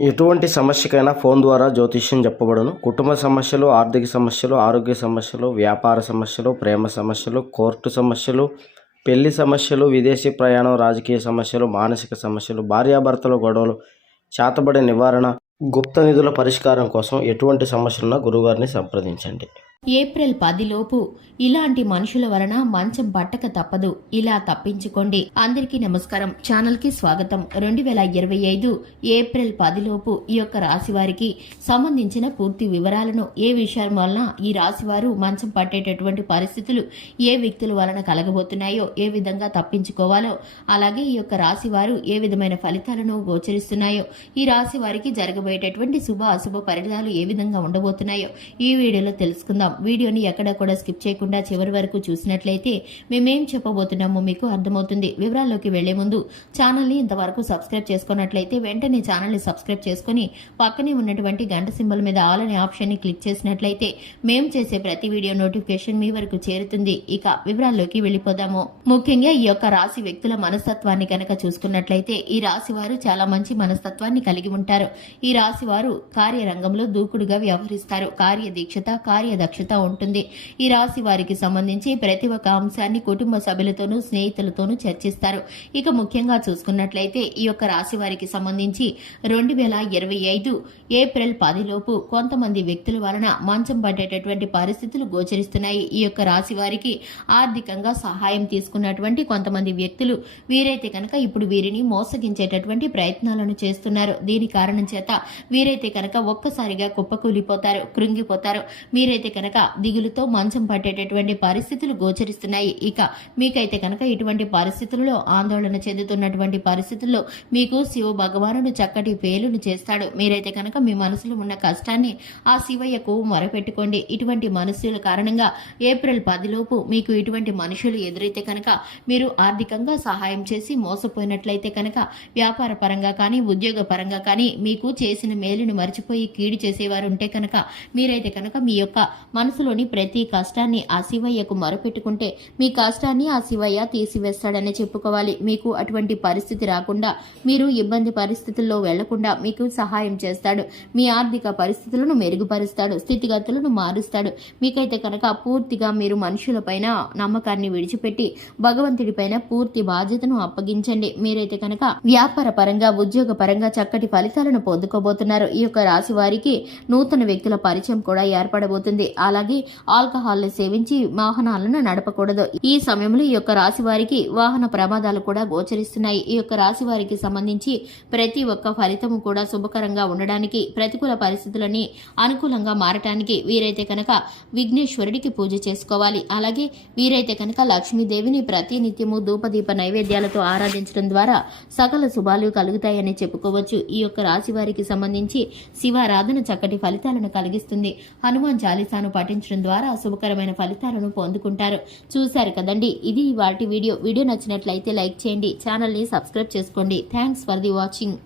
ఎటువంటి సమస్యకైనా ఫోన్ ద్వారా జ్యోతిష్యం చెప్పబడును. కుటుంబ సమస్యలు, ఆర్థిక సమస్యలు, ఆరోగ్య సమస్యలు, వ్యాపార సమస్యలు, ప్రేమ సమస్యలు, కోర్టు సమస్యలు, పెళ్లి సమస్యలు, విదేశీ ప్రయాణం, రాజకీయ సమస్యలు, మానసిక సమస్యలు, భార్యాభర్తల గొడవలు, చేతబడి నివారణ, గుప్త నిధుల పరిష్కారం కోసం ఎటువంటి సమస్యలున్నా గురుగారిని సంప్రదించండి. ఏప్రిల్ 10 లోపు ఇలాంటి మనుషుల వలన మంచం పట్టక తప్పదు. ఇలా తప్పించుకోండి. అందరికీ నమస్కారం. ఛానల్ కి స్వాగతం. 2025 ఏప్రిల్ 10 లోపు ఈ యొక్క రాశి వారికి సంబంధించిన పూర్తి వివరాలను, ఏ విషయం వలన ఈ రాశి వారు మంచం పట్టేటటువంటి పరిస్థితులు ఏ వ్యక్తుల వలన కలగబోతున్నాయో, ఏ విధంగా తప్పించుకోవాలో, అలాగే ఈ యొక్క రాశి వారు ఏ విధమైన ఫలితాలను గోచరిస్తున్నాయో, ఈ రాశి వారికి జరగబోయేటటువంటి శుభ అశుభ పరిణామాలు ఏ విధంగా ఉండబోతున్నాయో ఈ వీడియోలో తెలుసుకుందాం. వీడియోని ఎక్కడ కూడా స్కిప్ చేయకుండా చివరి వరకు చూసినట్లయితే మేమేం చెప్పబోతున్నామో మీకు అర్థమవుతుంది. వివరాల్లోకి వెళ్లే ముందు ఛానల్ని ఇంతవరకు సబ్స్క్రైబ్ చేసుకున్నట్లయితే వెంటనే ఛానల్ని సబ్స్క్రైబ్ చేసుకుని పక్కనే ఉన్నటువంటి గంట సింబల్ మీద ఆల్ అనే ఆప్షన్ని క్లిక్ చేసినట్లయితే మేము చేసే ప్రతి వీడియో నోటిఫికేషన్ మీ వరకు చేరుతుంది. ఇక వివరాల్లోకి వెళ్లిపోదాము. ముఖ్యంగా ఈ యొక్క రాశి వ్యక్తుల మనస్తత్వాన్ని కనుక చూసుకున్నట్లయితే ఈ రాశి వారు చాలా మంచి మనస్తత్వాన్ని కలిగి ఉంటారు. ఈ రాశి వారు కార్యరంగంలో దూకుడుగా వ్యవహరిస్తారు. కార్యదీక్షత, కార్యదక్షత ఉంటుంది. ఈ రాశి వారికి సంబంధించి ప్రతి ఒక్క అంశాన్ని కుటుంబ సభ్యులతోనూ, స్నేహితులతోనూ చర్చిస్తారు. ఇక ముఖ్యంగా చూసుకున్నట్లయితే ఈ యొక్క రాశి వారికి సంబంధించి 2025 ఏప్రిల్ 10 లోపు కొంతమంది వ్యక్తుల వలన మంచం పట్టేటటువంటి పరిస్థితులు గోచరిస్తున్నాయి. ఈ యొక్క రాశి వారికి ఆర్థికంగా సహాయం తీసుకున్నటువంటి కొంతమంది వ్యక్తులు వీరైతే కనుక ఇప్పుడు వీరిని మోసగించేటటువంటి ప్రయత్నాలను చేస్తున్నారు. దీని కారణం చేత వీరైతే కనుక ఒక్కసారిగా కుప్పకూలిపోతారు, కృంగిపోతారు. మీరైతే కనుక దిగులుతో మంచం పట్టేటటువంటి పరిస్థితులు గోచరిస్తున్నాయి. ఇక మీకైతే కనుక ఇటువంటి పరిస్థితుల్లో ఆందోళన చెందుతున్నటువంటి పరిస్థితుల్లో మీకు శివ భగవానుడు చక్కటి పేలును చేస్తాడు. మీరైతే కనుక మీ మనసులో ఉన్న కష్టాన్ని ఆ శివయ్యకు మొరపెట్టుకోండి. ఇటువంటి మనుషుల కారణంగా ఏప్రిల్ 10 లోపు మీకు ఇటువంటి మనుషులు ఎదురైతే కనుక మీరు ఆర్థికంగా సహాయం చేసి మోసపోయినట్లయితే కనుక వ్యాపార పరంగా కానీ, ఉద్యోగ పరంగా కానీ మీకు చేసిన మేలును మర్చిపోయి కీడు చేసేవారు ఉంటే కనుక మీరైతే కనుక మీ యొక్క మనసులోని ప్రతి కష్టాన్ని ఆ శివయ్యకు మొరపెట్టుకుంటే మీ కష్టాన్ని ఆ శివయ్య తీసివేస్తాడని చెప్పుకోవాలి. మీకు అటువంటి పరిస్థితి రాకుండా, మీరు ఇబ్బంది పరిస్థితుల్లో వెళ్లకుండా మీకు సహాయం చేస్తాడు. మీ ఆర్థిక పరిస్థితులను మెరుగుపరుస్తాడు, స్థితిగతులను మారుస్తాడు. మీకైతే కనుక పూర్తిగా మీరు మనుషులపైన నమ్మకాన్ని విడిచిపెట్టి భగవంతుడిపైన పూర్తి బాధ్యతను అప్పగించండి. మీరైతే కనుక వ్యాపార పరంగా, ఉద్యోగ పరంగా చక్కటి ఫలితాలను పొందుకోబోతున్నారు. ఈ యొక్క రాశి వారికి నూతన వ్యక్తుల పరిచయం కూడా ఏర్పడబోతుంది. అలాగే ఆల్కహాల్ సేవించి వాహనాలను నడపకూడదు. ఈ సమయంలో ఈ యొక్క రాశి వారికి వాహన ప్రమాదాలు కూడా గోచరిస్తున్నాయి. ఈ యొక్క రాశి వారికి సంబంధించి ప్రతి ఒక్క ఫలితము కూడా శుభకరంగా ఉండడానికి, ప్రతికూల పరిస్థితులని అనుకూలంగా మారటానికి వీరైతే కనుక విఘ్నేశ్వరుడికి పూజ చేసుకోవాలి. అలాగే వీరైతే కనుక లక్ష్మీదేవిని ప్రతి నిత్యము ధూపదీప నైవేద్యాలతో ఆరాధించడం ద్వారా సకల శుభాలు కలుగుతాయని చెప్పుకోవచ్చు. ఈ యొక్క రాశి వారికి సంబంధించి శివారాధన చక్కటి ఫలితాలను కలిగిస్తుంది. హనుమాన్ చాలీసాను పఠించడం ద్వారా శుభకరమైన ఫలితాలను పొందుకుంటారు. చూశారు కదండి, ఇది వాటి వీడియో నచ్చినట్లయితే లైక్ చేయండి, ఛానల్ని సబ్స్క్రైబ్ చేసుకోండి. Thanks for the watching.